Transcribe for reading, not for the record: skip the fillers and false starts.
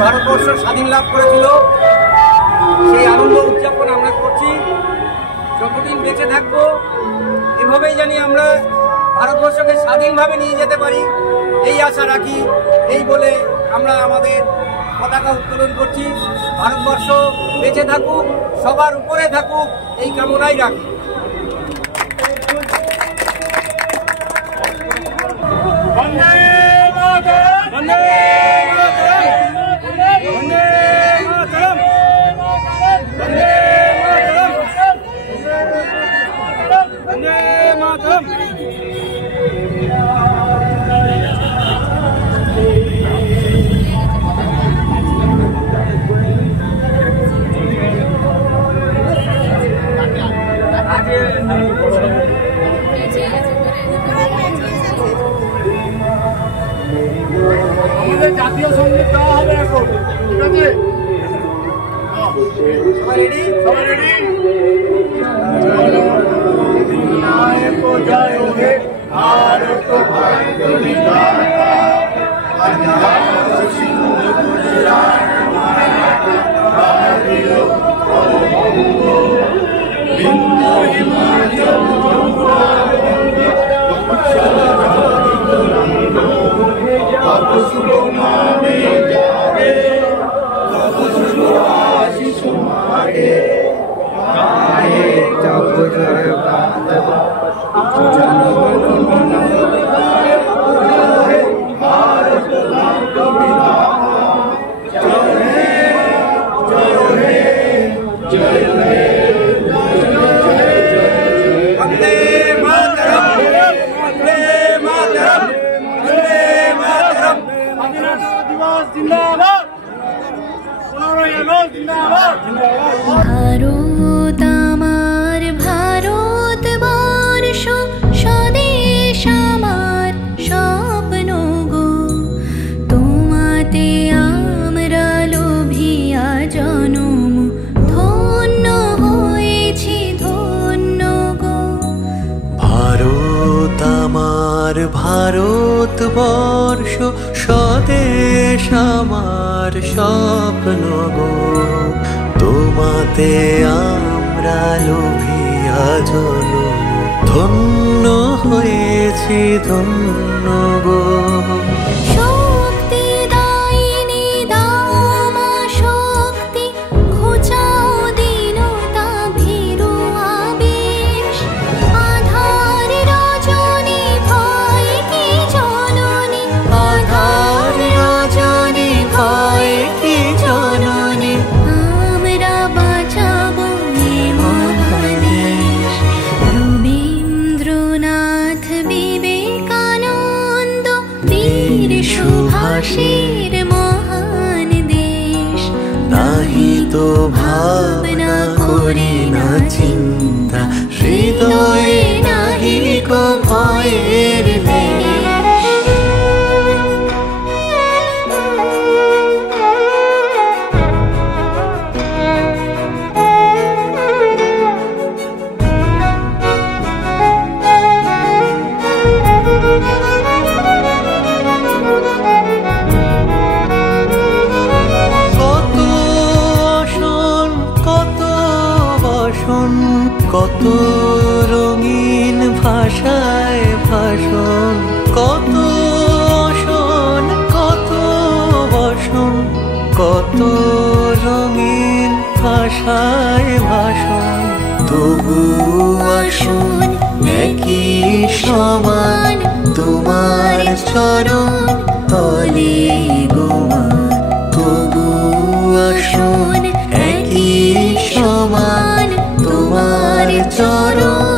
ভারতবর্ষ স্বাধীন লাভ করেছিল সেই আনন্দ উদযাপন আমরা করছি। যতদিন বেঁচে থাকবো এভাবেই জানি আমরা ভারতবর্ষকে স্বাধীনভাবে নিয়ে যেতে পারি, এই আশা রাখি। এই বলে আমরা আমাদের পতাকা উত্তোলন করছি। ভারতবর্ষ বেঁচে থাকুক, সবার উপরে থাকুক, এই কামনাই রাখি। বন্দে মাতরম, বন্দে মাতরম, বন্দে মাতরম, বন্দে মাতরম, বন্দে মাতরম। আমাদের জাতীয় সঙ্গীত গাওয়া হবে এখন, ঠিক আছে? সবাই রেডি? সবাই রেডি? নায়ক জয় হে ভারত ভাই বিধাতা, আজাদ সিন্ধু গুজরাট মারাঠা বঙ্গ বিন্দু হিমাচল তব শুভ নামে জাগে, তব শুভ আশিস মাগে, গায়ে জপ জয় বাঁধব জনগণ মন অধিনায়ক জয় ভারত ভাগ্য বিধাতা। জয় হে জয় হে জয় হে বন্দে মাতরম, বন্দে মাতরম, বন্দে মাতরম। স্বাধীনতা দিবস জিন্দাবাদ, 15ই আগস্ট জিন্দাবাদ, জিন্দাবাদ। ভারত আমার ভারতবর্ষ, স্বদেশ আমার স্বপ্ন গো, তোমাতে আমরা লোভিয়া জনম, ধন্য হয়েছি ধন্য গো। ভারত আমার ভারতবর্ষ, স্বদেশ আমার স্বপ্ন গো, তোমাতে আমরা লোভিয়া জনম, ধন্য হয়েছি ধন্য গো। শক্তি দায়িনী দামা শক্তি, ঘুচাও দীনতা ভীরু আবেশ, আধার রজনী ভয় কি জননী, আধার রজনী ভয় কি জননী, আমরা বাঁচাবো এ মহাদেশ। রবীন্দ্রনাথ বিবেকানন্দ বীর সুভাষের মহান দেশ, নাহি তো ভাবনা করি না চিন্তা, হৃদয়ে নাহি কো ভয়ের লেশ। কত আসন কত বসন, কত রঙিন ভাষায় ভাষণ, কত আসন কত বসন, কত রঙিন ভাষায় ভাষণ, তবু আসুন একই সমান তোমার চরণ তলে গোমা, তবু আসুন একই সমান তোমার চরণ